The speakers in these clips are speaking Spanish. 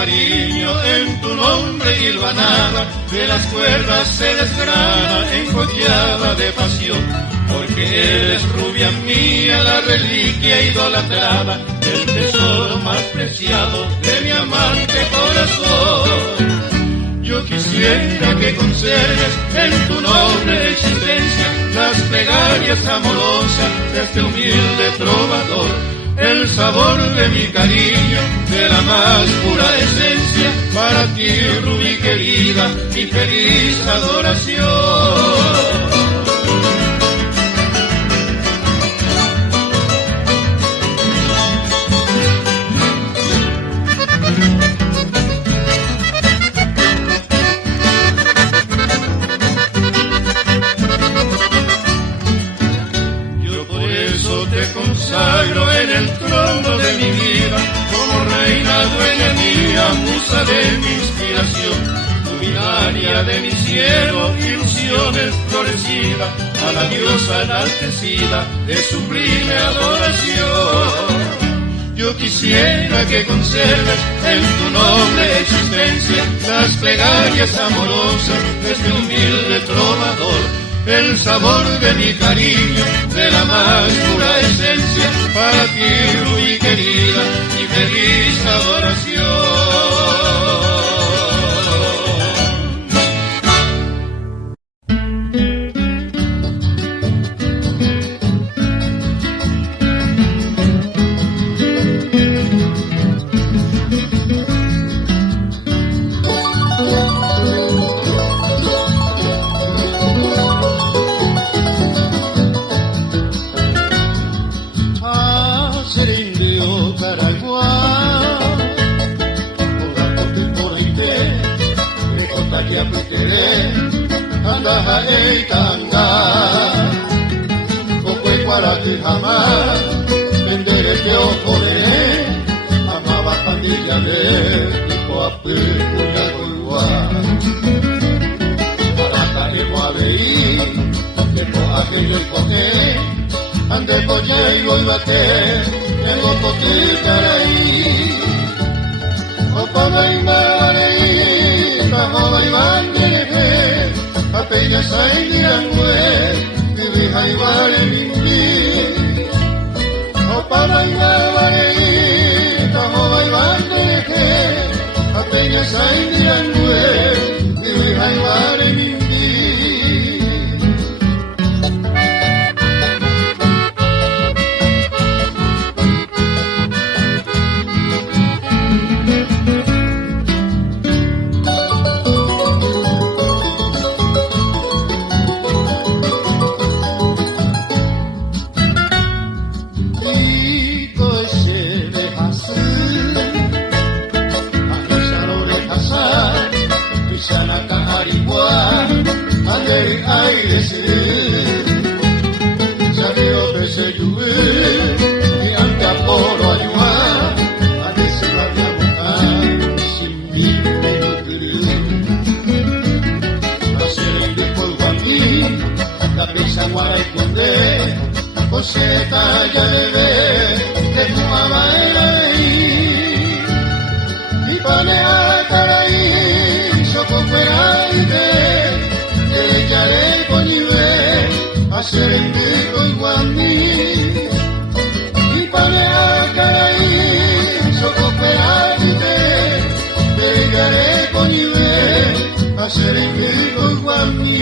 cariño en tu nombre hilvanada, de las cuerdas se desgrana enjollada de pasión, porque eres rubia mía, la reliquia idolatrada, el tesoro más preciado de mi amante corazón. Yo quisiera que conserves en tu noble existencia las plegarias amorosas de este humilde trovador, el sabor de mi cariño, de la más pura esencia, para ti, Rubí querida, mi feliz adoración. Consagro en el trono de mi vida, como reina dueña mía, musa de mi inspiración, luminaria de mi cielo, ilusiones florecida, a la diosa enaltecida de sublime adoración. Yo quisiera que conserves en tu noble existencia las plegarias amorosas de este humilde trovador, el sabor de mi cariño, de la más pura esencia, para ti, Rubí querida, mi feliz adoración. Anda eitanga, kokwe para que jamás vendere te ojore, amaba pandilla de tipo ape cuya colua, para que no aveí, que po aquello coge, ande coche y voy bate, tengo poquita ahí, o para y mareí, bajo y bandere. Apenas hay dirangüe, vivi haibare mimpi. O para haibare, taho haibare que. Apenas hay dirangüe, vivi haibare mimpi. Coseta ya bebé de tu mamá era ahí y panea caray socoqueraite que echaré con nivel a ser en pico y guandí y panea caray socoqueraite que echaré con nivel a ser en pico y guandí.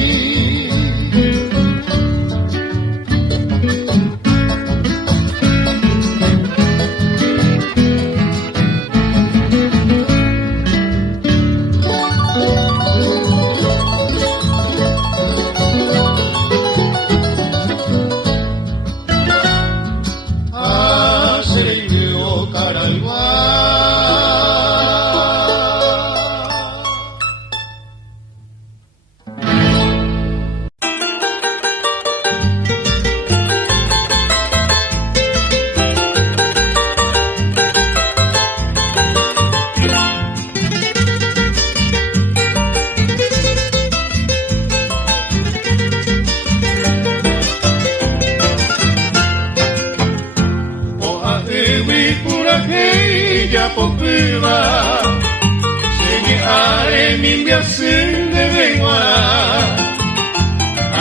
are mimbia sin de benguara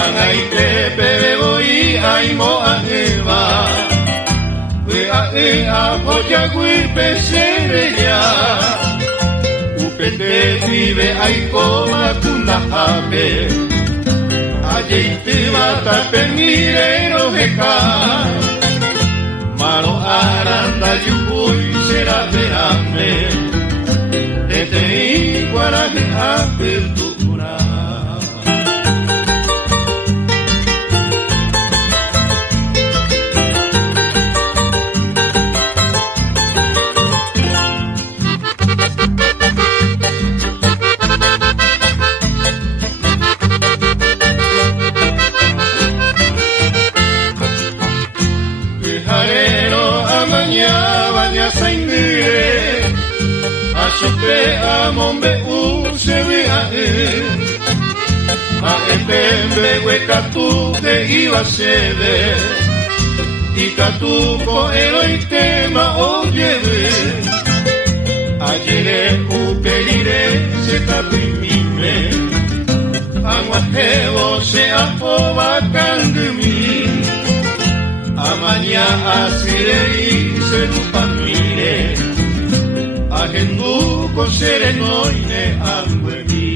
angai te bebo i ai mo eva we a poja gui pesere ya upete vive ai koma kuna ave ajeite bata penire no heka mano aranda yukui será verame tete iguara de apertura Asope amombe usebea a etembe wekatu de iba sede y katuko eloitema oyebe ayer uperire se tapimime aguajebo se apoba kandumi amaña asirei se lupamire agenduko serenoine anguemi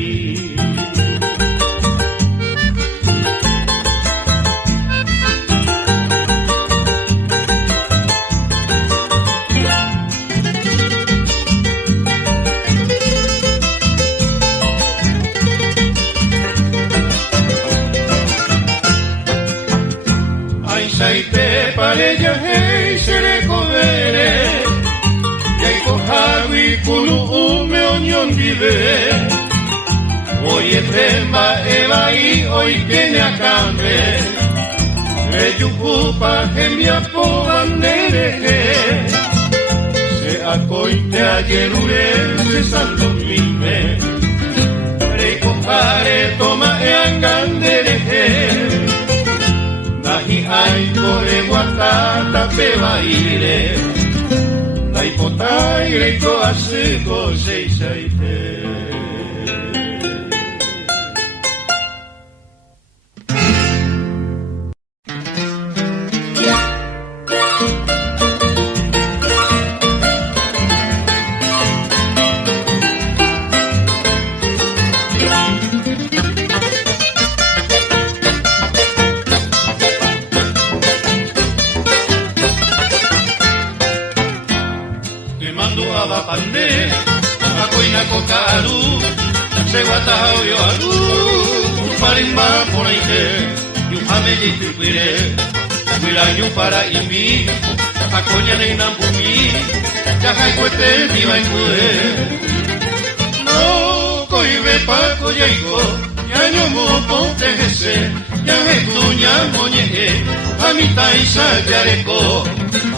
Ay saite pareja hey sere covere Hawi kulu ume onion vive Oye temba evai oi kenya kambe Reyukupa hembia po bandere Se acointe ayerure se santo mime Recompare toma e angandere Nahi ai kore guatata pevaire Ipotai reiko asuko seisaite Seguatao yo alu, parimba poraite, yu hameli tupire, wiranyu para imi, akonya nei nambumi, jahai kuete viva ikue. No koibe pa koyaiko, yanyo mo ponte hese, yahe tunya monye, amitai sa yareko,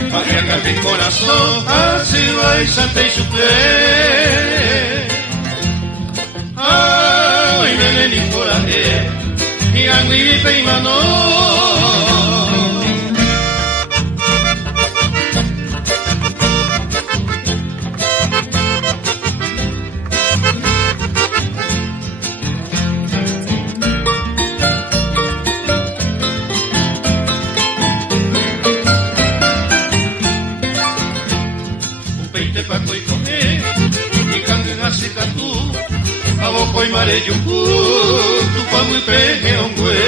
pariaka de corazón, así va y santa y suple. Ay, nene ni coraje, y angui peimano. Upeite pa koi kohe, y kangen asika tu. Aboko imare yuku, tupa muy peje ongwe,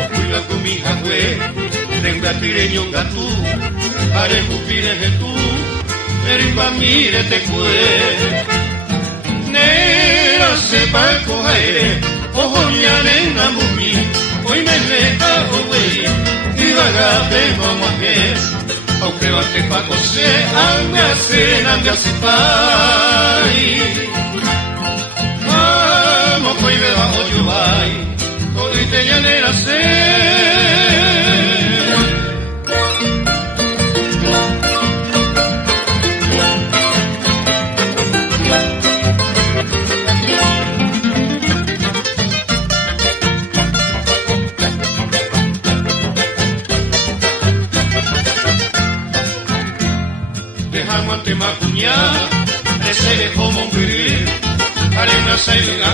okuila kumija kwe, tenga tireño gatu, are kupire tu, erimba mire te kwe. Nera sepa kohaere, ojo nyane namumi, oi mele a owei, ibaga pe mamaje, aunque bate pa kose, ame hacer, ame asipai. Moco y beba oyubay, todo y te llanera se. Dejamos ante macuñá, de ser como un vivir. arena saiga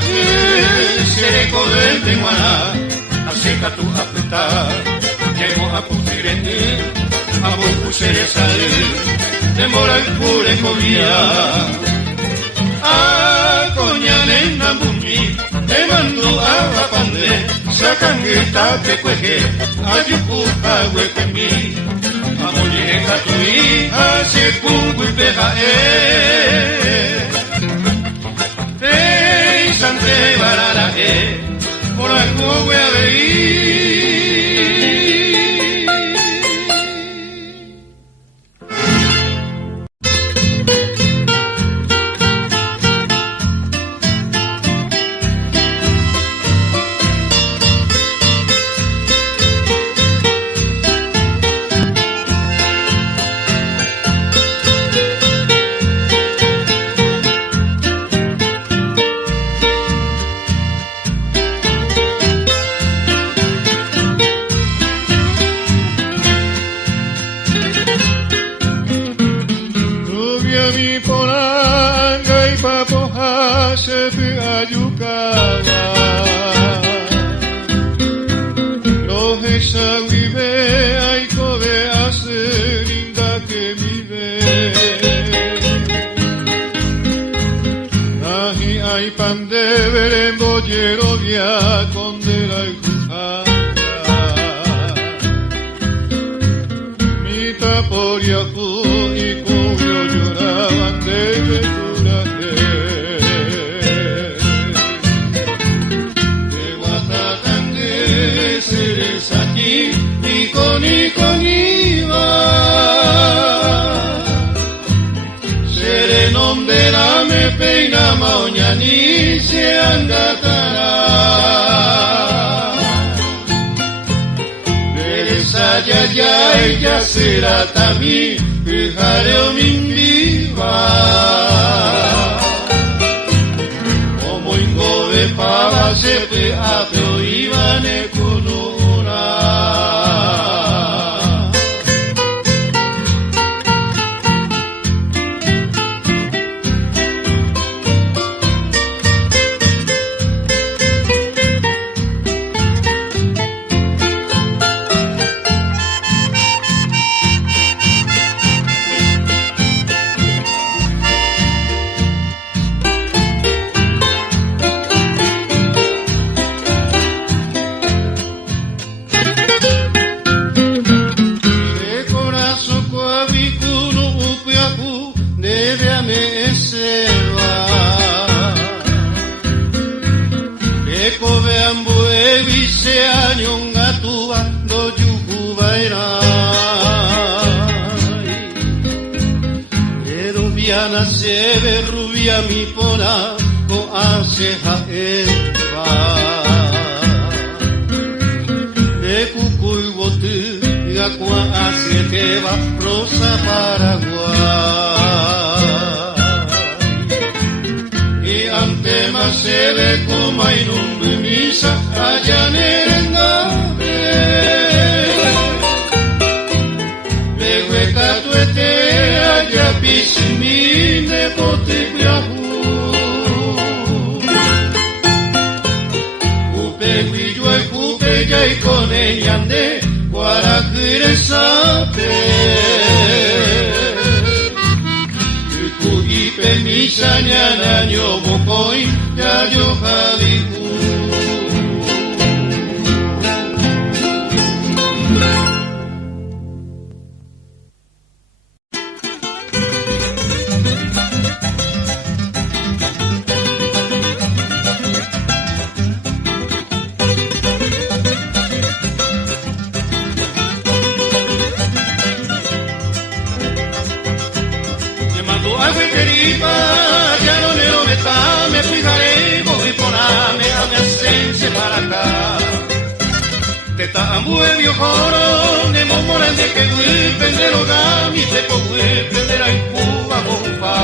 sereko de guaná acerca tu apeta llego a cutirene a buen pusere sale demora el pure cobía a coña nena bumi te mando a la pande sacan esta te cueje a yupu a huequemi a molleja tu hija se cubo y peja Sante barara por algo voy a ir. Ya será también fijareo mi viva como ingo de pava se te apeo ibane kunura Sebe rubia mi pona ko aseha eva de cucuy botu ya kwa aseteva rosa Paraguay y ante más sebe como en un misa allá nerenga de hueca tuete allá pisimi de pote viajú Upe guillo y cupe ya y con ella ande guarajire sape Uku ipe misa ñana ñomo coin ya yo jadigu Ambue joro ne momoran de que whipen de logami te po whipen de la Cuba bomba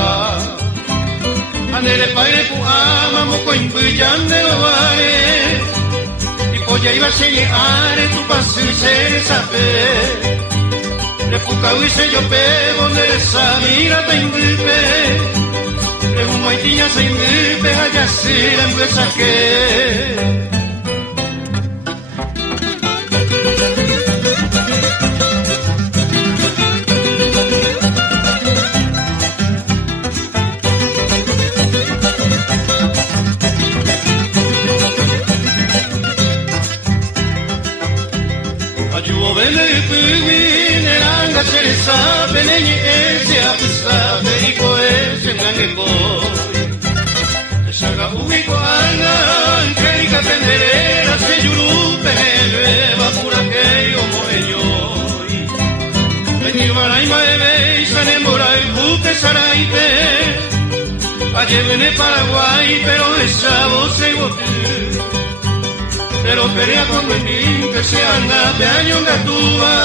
Andele paire pu ama mo ko imbuyan de lo vale y polla iba a llegar tu paso y se sabe le puca huise yo pego de esa mira te imbupe un moitiña sin me haya sido en que Benenyi ese apisabe iko ese ngangeko Shaga uwiko anga Nkeika penderera se yuru penelwe Bakura keyo moenyoi Benimara ima ebe Isane morai buke saraite Ayevene Paraguay pero esa voz se bote Pero perea con Benín que se anda de año en Gatúa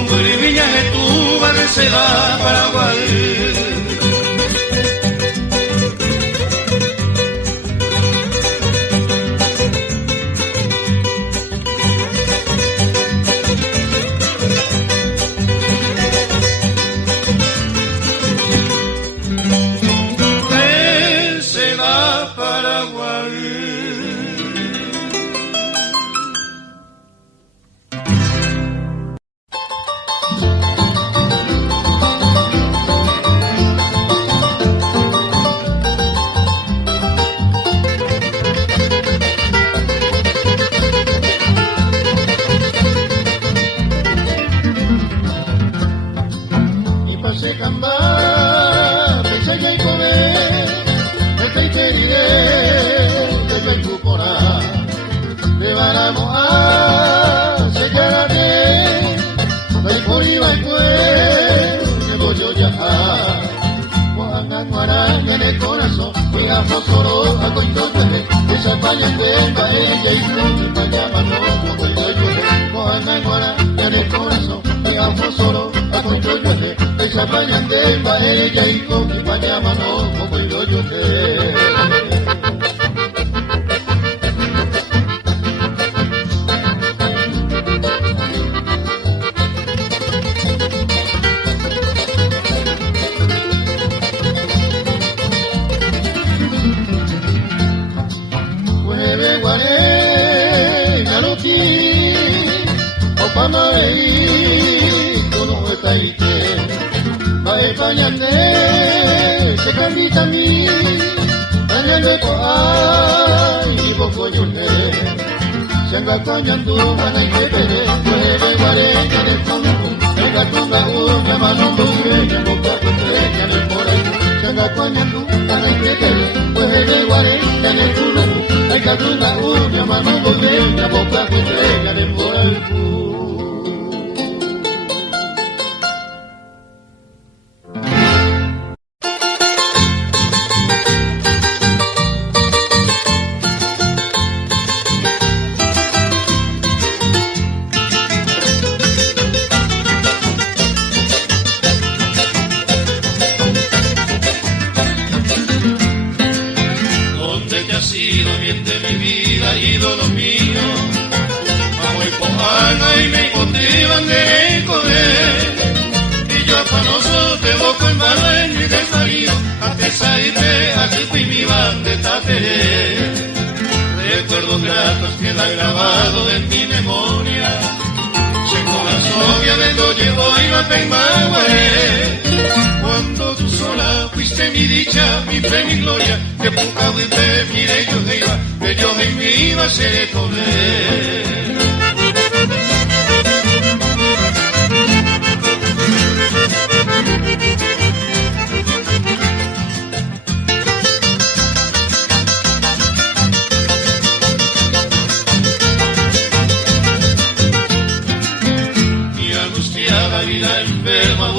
Hombre viña que tú vas se va para Paraguay. Se va para Paraguay. Recuerdos gratos quedan grabados en mi memoria. Se corazón ya me lo llevo y va a cuando tú sola fuiste mi dicha, mi fe, mi gloria. Que poca vez mire yo de iba, que yo de mí iba a ser comer.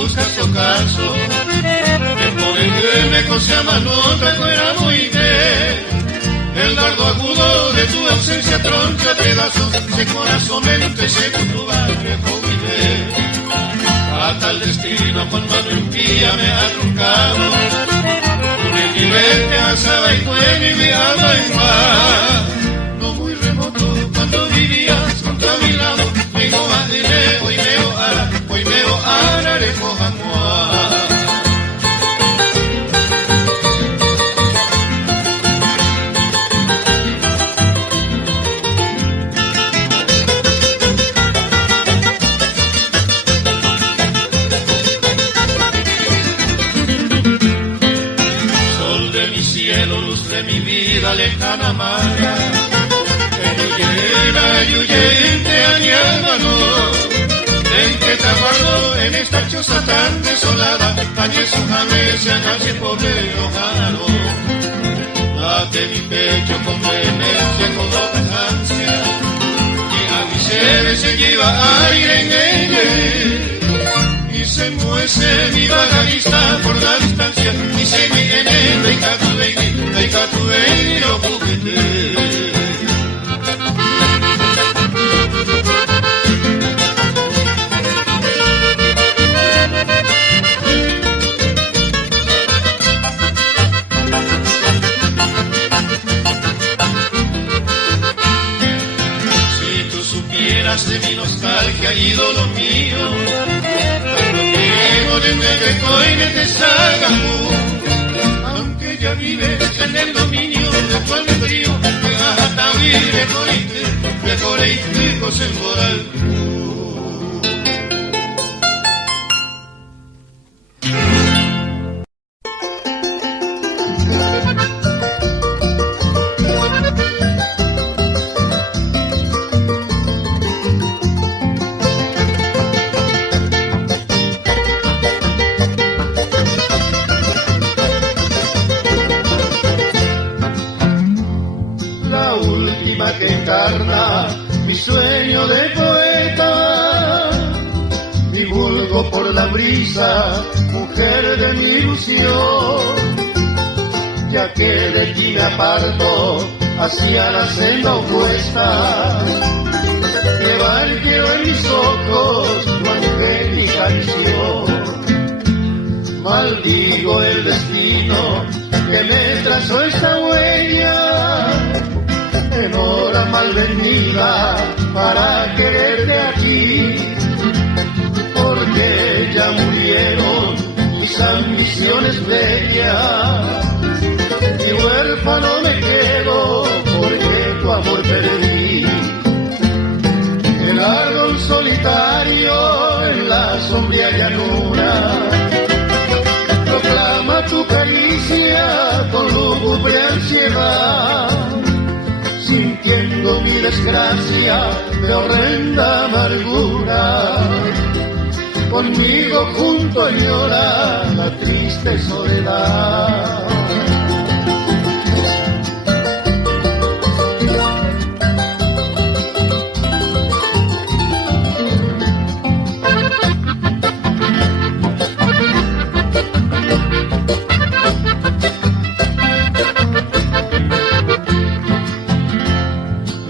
Busca su ocaso, el poder que me cose a mano traigo era muy bien. El dardo agudo de tu ausencia troncha pedazos, de corazón mente seco tu barrio a tal destino con mano impía me ha truncado. Un equivente asaba y fue mi viada en mar. No muy remoto cuando vivías junto a mi lado, digo madre, hoy me ara, remoja moa. de mi vida lejana amada. Yuyente añámano, en que te aguardo en esta choza tan desolada, tañe su jamesa, nace pobre enojado. Date mi pecho con vehemencia, con loca ansia, que a mi ser se lleva aire en ella, y se muece mi vagarista por la distancia, y se me en el Deicatubeini, lo juguete. De mi nostalgia, ídolo mío, cuando de Nevecoine te Sagamo, aunque ya vives en el dominio de tu albedrío, de Ajataví, de Coreite, José Moral. Que encarna mi sueño de poeta, mi vulgo por la brisa, mujer de mi ilusión, ya que de ti me aparto hacia la senda opuesta, lleva el cielo en mis ojos tu angélica visión. Maldigo el destino que me trazó esta huella, en hora malvenida para quererte aquí, porque ya murieron mis ambiciones bellas, y huérfano me quedo porque tu amor perdí. El árbol solitario en la sombría llanura proclama tu caricia con lúgubre ansiedad, sintiendo mi desgracia de horrenda amargura. Conmigo junto añora la triste soledad.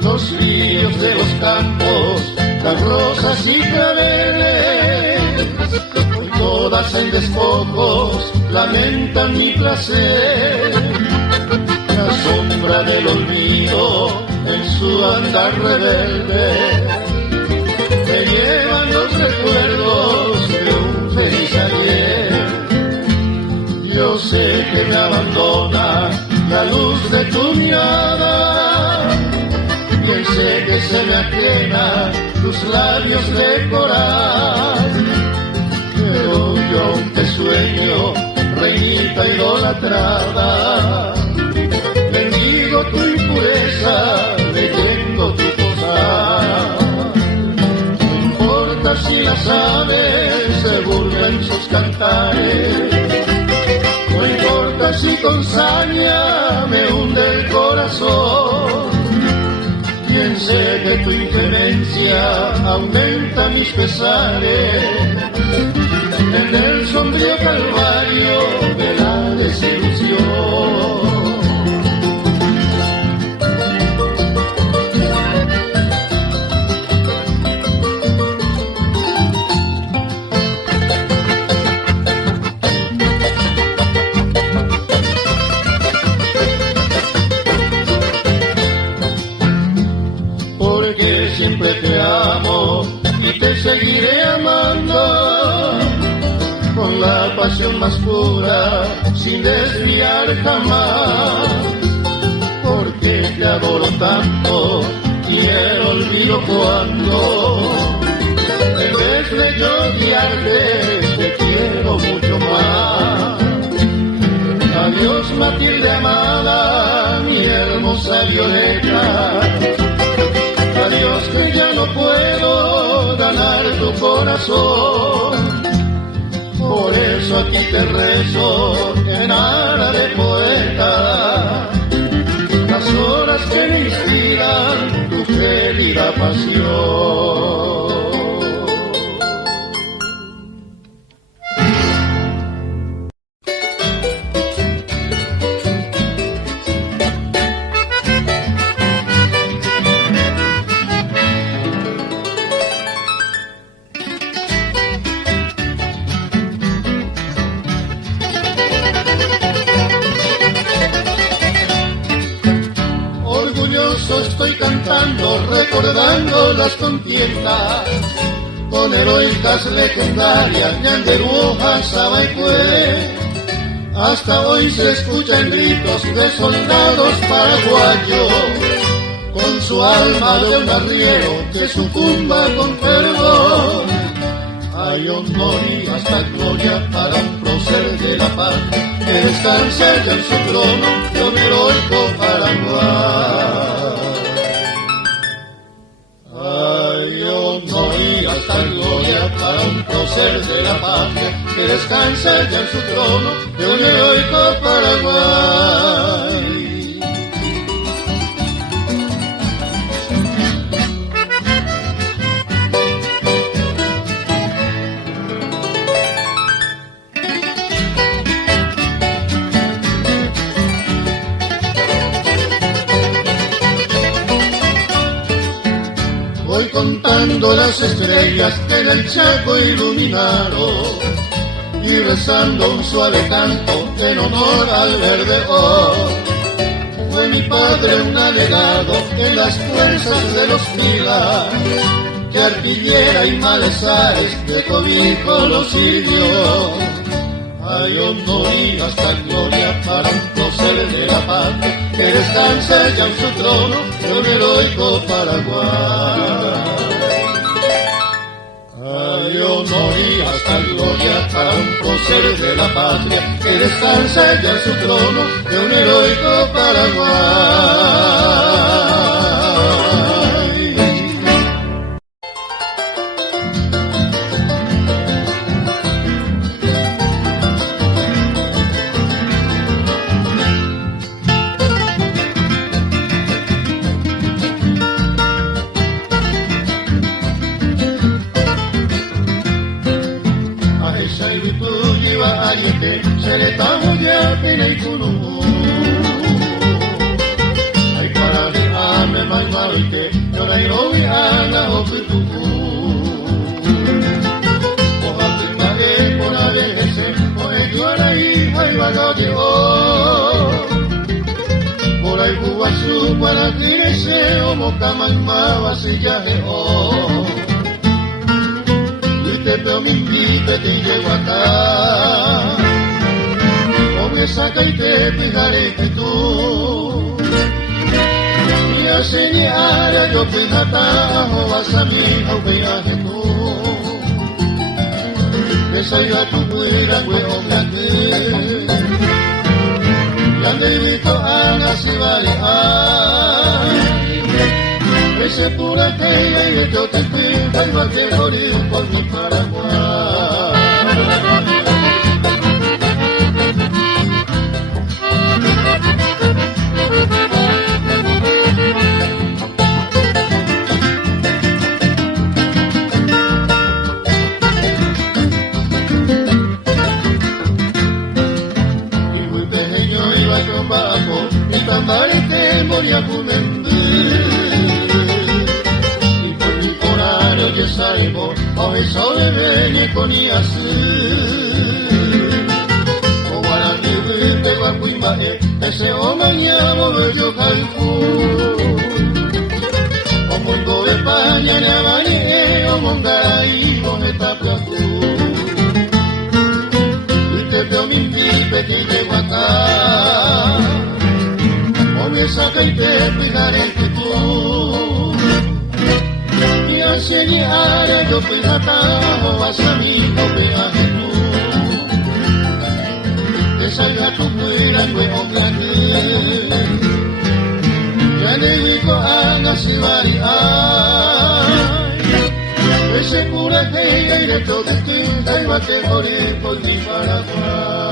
Los ríos de los campos, las rosas y claveles, hoy todas en despojos lamentan mi placer. La sombra del olvido en su andar rebelde me llevan los recuerdos de un feliz ayer. Yo sé que me abandona la luz de tu mirada, bien sé que se me ajena tus labios de coral, pero yo aunque sueño, reinita idolatrada, bendigo tu impureza, leyendo tu posar. No importa si las aves se burlan sus cantares, no importa si con saña me hunde el corazón, bien sé que tu inclemencia aumenta mis pesares en el sombrío calvario de la desilusión. Porque siempre te amo y te seguiré amando con la pasión más pura, sin desviar jamás. Porque te adoro tanto y el olvido cuando, en vez de yo odiarte, te quiero mucho más. Adiós, Matilde amada, corazón. Por eso aquí te rezo en aras de poeta, las horas que me inspiran tu gélida pasión. Estoy cantando, recordando las contiendas, con heroicas legendarias, Ñanderuja, Sabaicue. Hasta hoy se escuchan gritos de soldados paraguayos, con su alma de un arriero que sucumba con fervor. Hay honor y hasta gloria para un prócer de la paz, que descanse ya en su trono de un heroico Paraguay. Hay honor y hasta gloria para un prócer de la patria, que descansa ya en su trono de un heroico Paraguay. Voy contando las estrellas que en el Chaco iluminaron y rezando un suave canto en honor al verde oro. Fue mi padre un alegado en las fuerzas de los Pilas, que artillera y Malezares de cobijo los sirvió. Hay honor y hasta gloria para un prócer de la patria, que descansa ya en su trono de un heroico Paraguay. Hay honor y hasta gloria para un prócer de la patria, que descansa ya en su trono de un heroico Paraguay. Se le tamu ya pena y kunu. Ay para mi ame mai maite, yo la irobi ana opitu. Oja pingae por alejese, oe yuara y ay bagate o. Por ahí guasu para tirese, o moca maima vasillaje o. Te veo mi invite te llevo acá, con esa que te fijaré que tú, y así ni área yo pijata, o vas a mi viaje tú, que se yo a tu cuida, güey, hombre aquí, y ande visto a la ciudad, ese pura aquella y yo te pinta y no te morir por mi Paraguay. Y muy pequeño iba a trombaco y tambales que moría Cumendí. Oye saimo, hoy sole bene con iasi. O guarani vite guapuimae, ese o mañana bello caifu. O mundo de España en Abani, o mongarai con esta placu. Y te veo mi pipe que llego acá. O me saca y te fijaré que tú. Ni área yo pijata, o vas a mi peaje tú. Que salga tu fuera, güey, hombre aquí. Ya le digo a la ciudad, ese cura que directo que tinta y bate morir por mi Paraguay.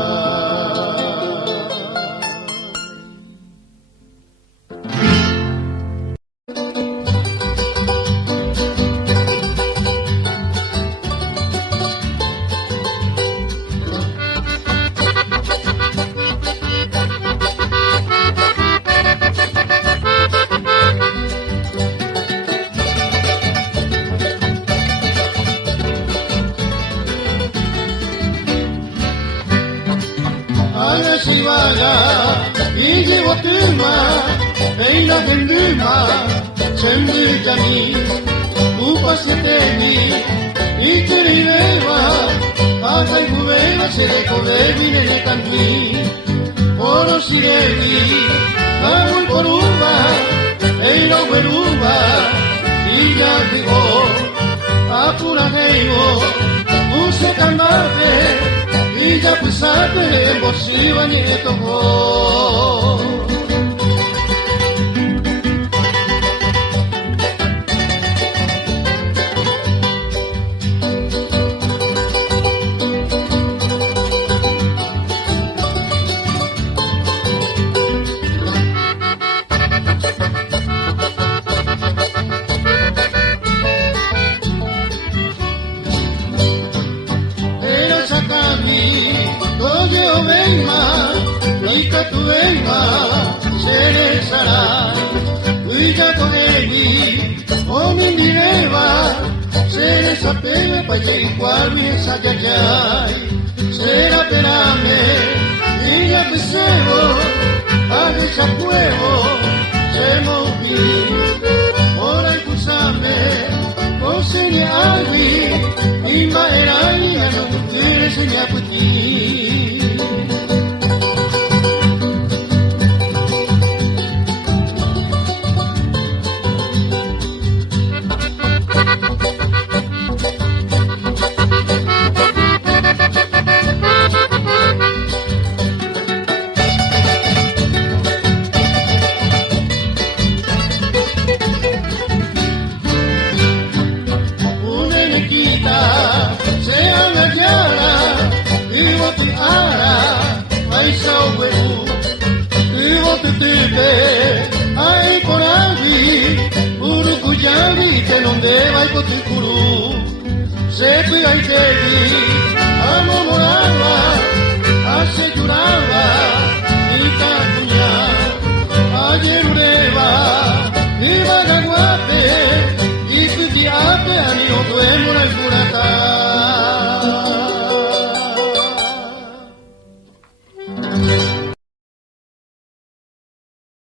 Sivaga, y llevo tema, peina genduma, sembi jami, upa setemi, y te viveva, hasta y cubeva se le cobevi nene cantui, oro sirevi, agul poruba, eiro gueruba, y ya digo, apura heigo, use cambate, Ija pusate bosiva nieto ho. Tuema, Ceresara, Uya Cogevi, Omindireva, Ceresa Pele, Payequavi, Sayayay, Cera Perame, Illa Pesebo, Aguesa Puevo, Semovi, Ora y Pusame, Osene Agui, Ima Erani, Anukire Señaputi. Ay por ahí, Urucuyari, que donde va y Poticurú, se cuida y te vi, amo moraba.